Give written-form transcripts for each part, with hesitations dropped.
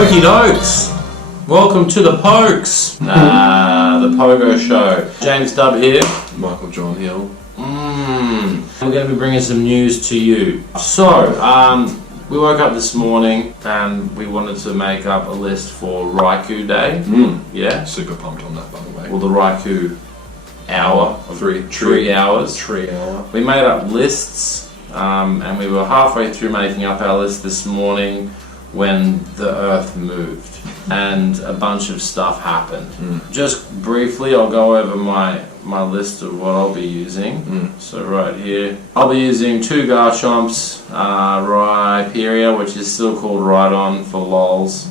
Okie dokes! Welcome to the Pokes! The Pogo Show. James Dubb here. Michael John Hill. We're going to be bringing some news to you. So, we woke up this morning and we wanted to make up a list for Raikou Day. Yeah? Super pumped on that, by the way. Well, the Raikou hour. Tree hours. We made up lists and we were halfway through making up our list this morning when the earth moved and a bunch of stuff happened. Just briefly, I'll go over my list of what I'll be using. So right here, I'll be using 2 Garchomps, Rhyperior, which is still called Rhydon for lols,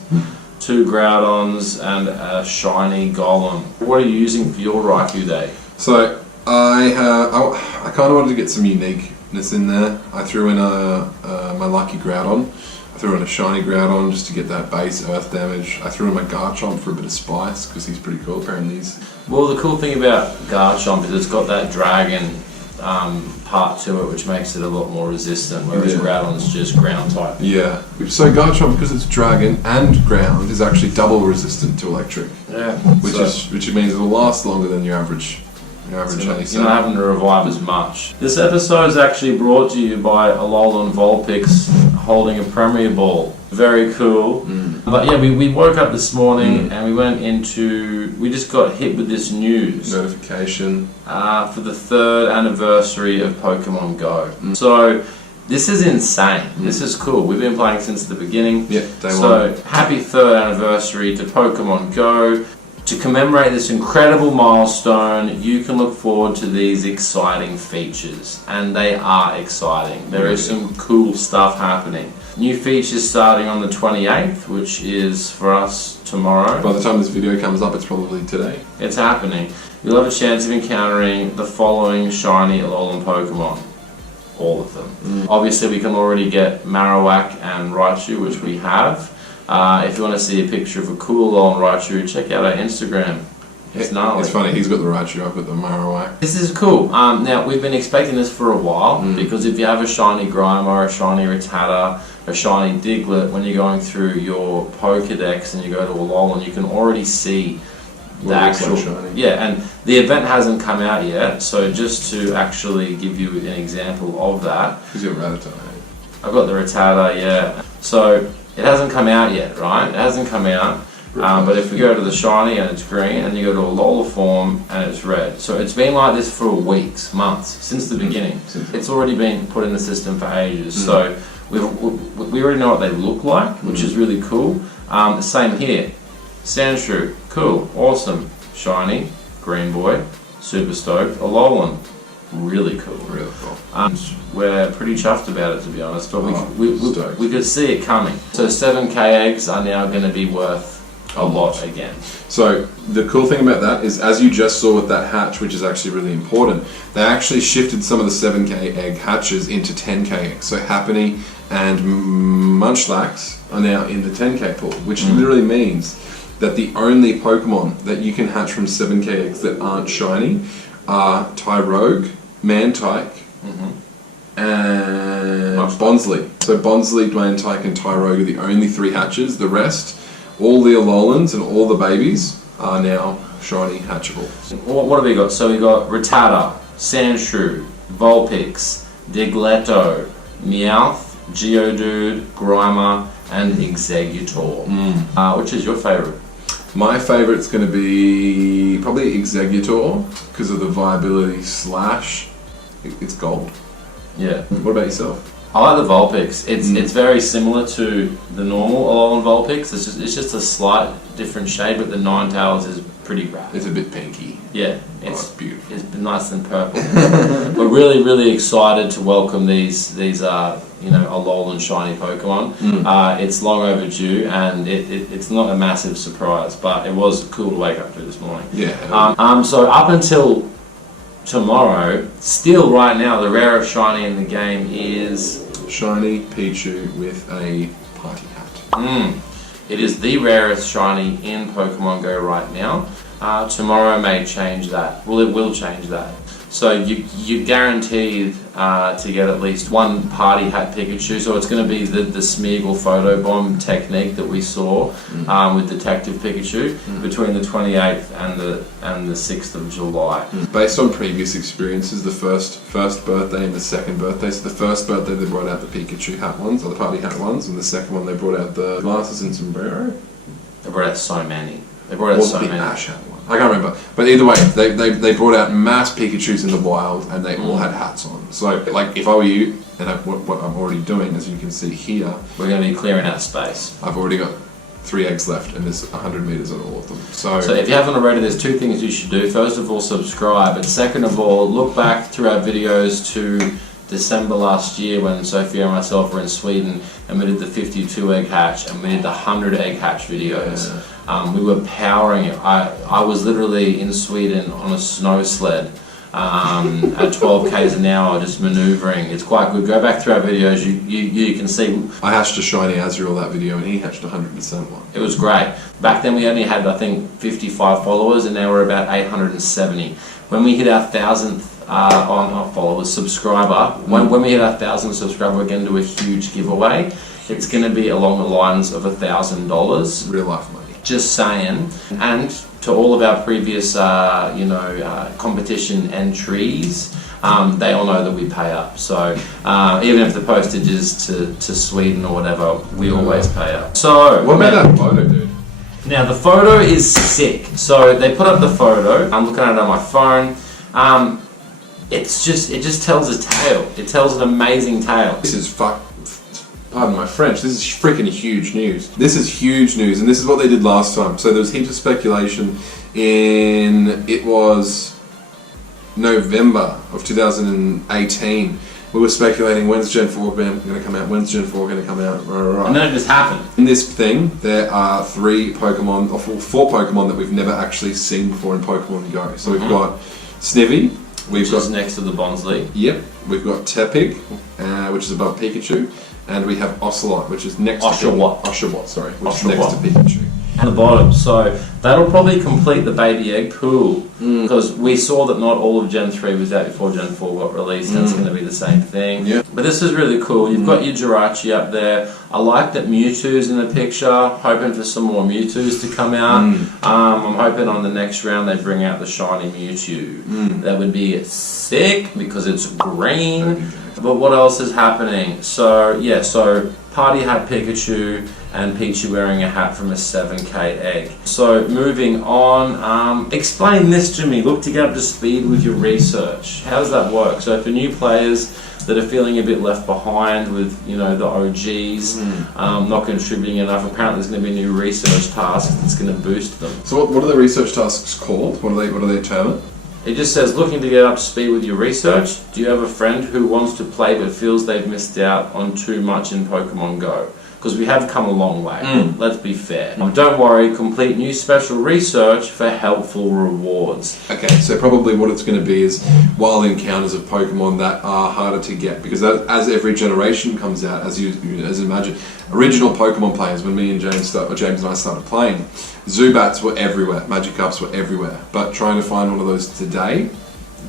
2 Groudons, and a shiny Golem. What are you using for your Raikou Day? So I kind of wanted to get some uniqueness in there. I threw in my lucky Groudon. I threw in a shiny Groudon just to get that base earth damage. I threw in my Garchomp for a bit of spice because he's pretty cool. Apparently he's... Well, the cool thing about Garchomp is it's got that dragon part to it, which makes it a lot more resistant, whereas Groudon's just ground type. Yeah. So Garchomp, because it's dragon and ground, is actually double resistant to electric. Yeah. Which means it'll last longer than your average. You're not having to revive as much. This episode is actually brought to you by Alolan Vulpix holding a Premier Ball. Very cool. But yeah, we woke up this morning and we just got hit with this news. Notification. For the 3rd anniversary of Pokemon Go. So this is insane. This is cool. We've been playing since the beginning. Yeah, day one. So happy 3rd anniversary to Pokemon Go. To commemorate this incredible milestone, you can look forward to these exciting features. And they are exciting. There is some cool stuff happening. New features starting on the 28th, which is for us tomorrow. By the time this video comes up, it's probably today. It's happening. You'll have a chance of encountering the following shiny Alolan Pokemon. All of them. Obviously, we can already get Marowak and Raichu, which we have. If you want to see a picture of a cool Alolan Raichu, check out our Instagram. It's gnarly. It's funny, he's got the Raichu, I've got the Marowak. This is cool. Now, we've been expecting this for a while, because if you have a shiny Grimer, a shiny Rattata, a shiny Diglett, when you're going through your Pokedex and you go to Alolan, you can already see the actual... Yeah, and the event hasn't come out yet, so just to actually give you an example of that... Because you've got Rattata. I've got the Rattata, yeah. So... It hasn't come out yet, right? It hasn't come out. But if we go to the shiny and it's green, and you go to Alola form and it's red. So it's been like this for weeks, months, since the beginning. It's already been put in the system for ages. So we already know what they look like, which is really cool. Same here. Sandshrew, cool, awesome. Shiny, green boy, super stoked. Alolan, really cool. Really cool. We're pretty chuffed about it, to be honest, but we could see it coming. So 7k eggs are now going to be worth a lot again. So the cool thing about that is, as you just saw with that hatch, which is actually really important, they actually shifted some of the 7k egg hatches into 10k eggs. So Happiny and Munchlax are now in the 10k pool, which literally means that the only Pokemon that you can hatch from 7k eggs that aren't shiny are Tyrogue, Mantike, and Bonsly. So Bonsly, Mantike, and Tyrogue are the only 3 hatches. The rest, all the Alolans and all the babies, are now shiny hatchable. What have we got? So we got Rattata, Sandshrew, Vulpix, Digletto, Meowth, Geodude, Grimer, and Exeggutor. Which is your favourite? My favourite's going to be probably Exeggutor because of the viability / it's gold. Yeah. What about yourself? I like the Vulpix. It's very similar to the normal Alolan Vulpix. It's just a slight different shade, but the Ninetales is pretty rad. It's a bit pinky. Yeah, it's beautiful. It's nice and purple. We're really excited to welcome these Alolan shiny Pokemon. It's long overdue, and it's not a massive surprise, but it was cool to wake up to this morning. Yeah. So up until tomorrow, still right now, the rarest shiny in the game is shiny Pichu with a party hat. It is the rarest shiny in Pokemon Go right now. Tomorrow may change that. Well, it will change that. So you're guaranteed to get at least one party hat Pikachu. So it's going to be the Smeagol photobomb technique that we saw with Detective Pikachu between the 28th and the 6th of July. Based on previous experiences, the first birthday and the second birthday. So the first birthday they brought out the Pikachu hat ones, or the party hat ones, and the second one they brought out the glasses and sombrero. They brought out so many. They brought out so many. Ash hat one. I can't remember. But either way, they brought out mass Pikachus in the wild, and they all had hats on. So, like, if I were you, and what I'm already doing, as you can see here, we're going to be clearing out space. I've already got 3 eggs left, and there's 100 meters on all of them. So if you haven't already, there's 2 things you should do. First of all, subscribe, and second of all, look back through our videos to December last year when Sofia and myself were in Sweden, and we did the 52 egg hatch and we did the 100 egg hatch videos. We were powering it. I was literally in Sweden on a snow sled at 12 k's an hour, just maneuvering. It's quite good. Go back through our videos. You can see. I hatched a shiny Azrael that video, and he hatched 100% one. It was great. Back then we only had, I think, 55 followers, and now we're about 870. When we hit our 1,000th not followers, subscriber, when we hit our 1,000th subscriber, we're going to do a huge giveaway. It's going to be along the lines of $1,000. Real life money. Just saying. And to all of our previous, competition entries, they all know that we pay up. So even if the postage is to Sweden or whatever, we always pay up. So what about that photo, dude? Now the photo is sick. So they put up the photo. I'm looking at it on my phone. It just tells a tale. It tells an amazing tale. This is pardon my French, this is freaking huge news. This is huge news, and this is what they did last time. So there was heaps of speculation it was November of 2018. We were speculating, when's Gen 4 going to come out, when's Gen 4 going to come out, right. And then it just happened. In this thing, there are 4 Pokemon that we've never actually seen before in Pokemon Go. So we've got Snivy, which is next to the Bonsley. Yep. We've got Tepig, which is above Pikachu, and we have Ocelot, which is next to Oshawott, sorry, which is next to Pikachu. At the bottom, so that'll probably complete the baby egg pool, because we saw that not all of Gen 3 was out before Gen 4 got released, and it's going to be the same thing. Yeah. But this is really cool. You've got your Jirachi up there. I like that Mewtwo's in the picture, hoping for some more Mewtwo's to come out. I'm hoping on the next round they bring out the shiny Mewtwo. That would be sick, because it's green. But what else is happening? So Party hat Pikachu and Pichu wearing a hat from a 7k egg. So moving on, explain this to me. Look to get up to speed with your research. How does that work? So for new players that are feeling a bit left behind with the OGs not contributing enough, apparently there's going to be a new research task that's going to boost them. So what are the research tasks called? What do they term it? It just says, looking to get up to speed with your research. Do you have a friend who wants to play but feels they've missed out on too much in Pokemon Go? Because we have come a long way, let's be fair. Don't worry, complete new special research for helpful rewards. Okay, so probably what it's going to be is wild encounters of Pokemon that are harder to get, because as every generation comes out, as you imagine, original Pokemon players, when me and James and I started playing, Zubats were everywhere, Magikarps were everywhere, but trying to find one of those today,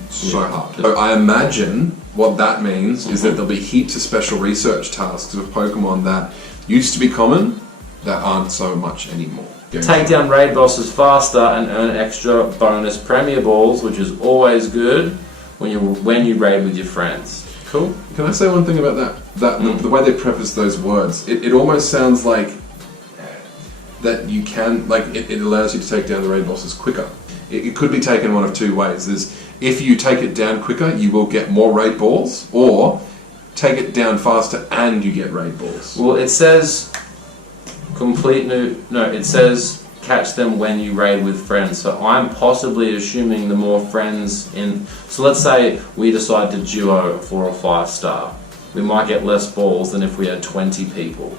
so hard. So I imagine what that means is that there'll be heaps of special research tasks of Pokemon that used to be common that aren't so much anymore. Take down raid bosses faster and earn extra bonus Premier Balls, which is always good when you raid with your friends. Cool. Can I say one thing about that? The way they preface those words, it almost sounds like that you can, like, it allows you to take down the raid bosses quicker. It could be taken one of 2 ways. If you take it down quicker, you will get more raid balls, or take it down faster and you get raid balls. Well, it says it says catch them when you raid with friends. So I'm possibly assuming the more friends so let's say we decide to duo a 4 or 5 star. We might get less balls than if we had 20 people.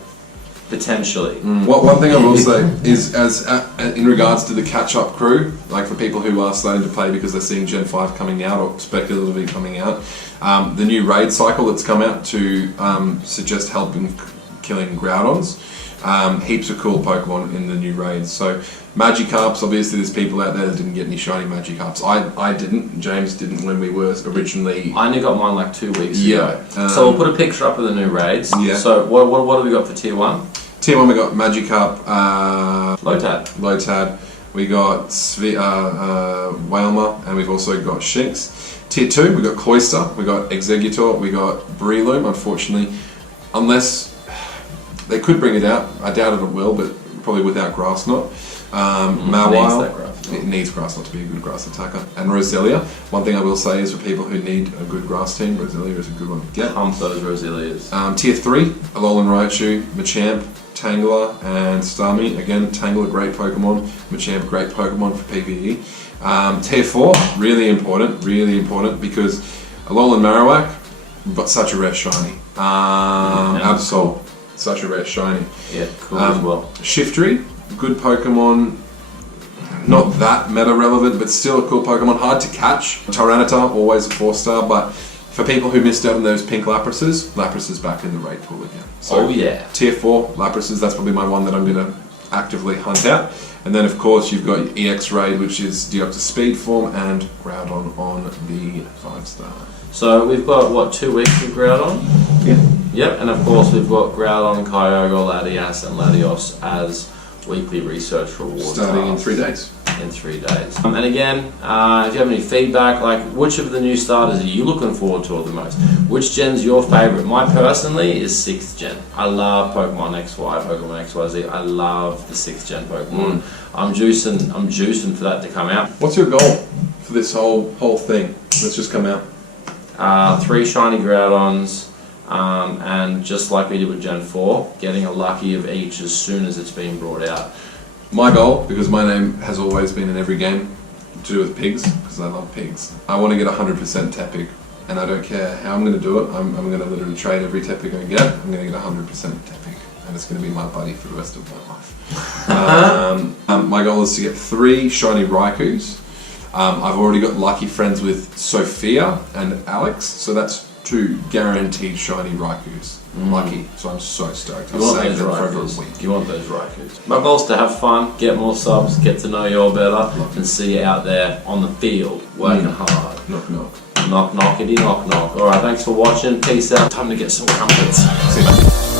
Potentially. One thing I will say is, in regards to the catch-up crew, like for people who are starting to play because they're seeing Gen 5 coming out or speculatively coming out, the new raid cycle that's come out to suggest help in killing Groudons. Heaps of cool Pokemon in the new raids. So Magikarps, obviously there's people out there that didn't get any shiny Magikarps. I didn't, James didn't when we were originally... I only got mine like 2 weeks Yeah. ago. So we'll put a picture up of the new raids. Yeah. So what have we got for tier 1? Tier 1 we got Magikarp, Lotad. we got Wailmer, and we've also got Shinx. Tier 2 we got Cloyster, we got Executor, we got Breloom. Unfortunately, unless they could bring it out, I doubt it will, but probably without Grass Knot. Mawile, it needs Grass Knot to be a good grass attacker. And Roselia, one thing I will say is for people who need a good grass team, Roselia is a good one to get. Pump those Roselias. Tier 3, Alolan Raichu, Machamp, Tangela, and Starmie. Again, Tangela, great Pokemon. Machamp, great Pokemon for PvE. Tier 4, really important because Alolan Marowak, but such a rare shiny. Absol, such a rare shiny. Yeah, cool as well. Shiftry, good Pokemon. Not that meta relevant, but still a cool Pokemon. Hard to catch. Tyranitar, always a 4-star, but for people who missed out on those pink Laprases, Lapras is back in the raid pool again. So Tier 4 Laprases, that's probably my one that I'm going to actively hunt out. And then of course you've got EX Raid, which is Deoxys Speed Form, and Groudon on the 5-star. So we've got, what, 2 weeks of Groudon? Yeah. Yep, and of course we've got Groudon, Kyogre, Latias and Latios as weekly research rewards. Starting in 3 days. In 3 days. And again, if you have any feedback, like which of the new starters are you looking forward to the most? Which gen's your favourite? Mine personally is 6th gen. I love Pokemon XY, Pokemon XYZ. I love the 6th gen Pokemon. I'm juicing for that to come out. What's your goal for this whole thing? Let's just come out. 3 shiny Groudons, and just like we did with Gen 4, getting a lucky of each as soon as it's being brought out. My goal, because my name has always been in every game, to do with pigs, because I love pigs. I want to get 100% Tepig, and I don't care how I'm going to do it. I'm going to literally trade every Tepig I get. I'm going to get 100% Tepig, and it's going to be my buddy for the rest of my life. My goal is to get 3 shiny Raikus. I've already got lucky friends with Sofia and Alex, so that's 2 guaranteed shiny Raikus. Lucky, so I'm so stoked. I've saved them for over a week. You want those Raikus. My goal's to have fun, get more subs, get to know you all better, and see you out there on the field, working hard. Knock knock. Knock knockity knock knock. Alright, thanks for watching. Peace out. Time to get some crumpets. See you.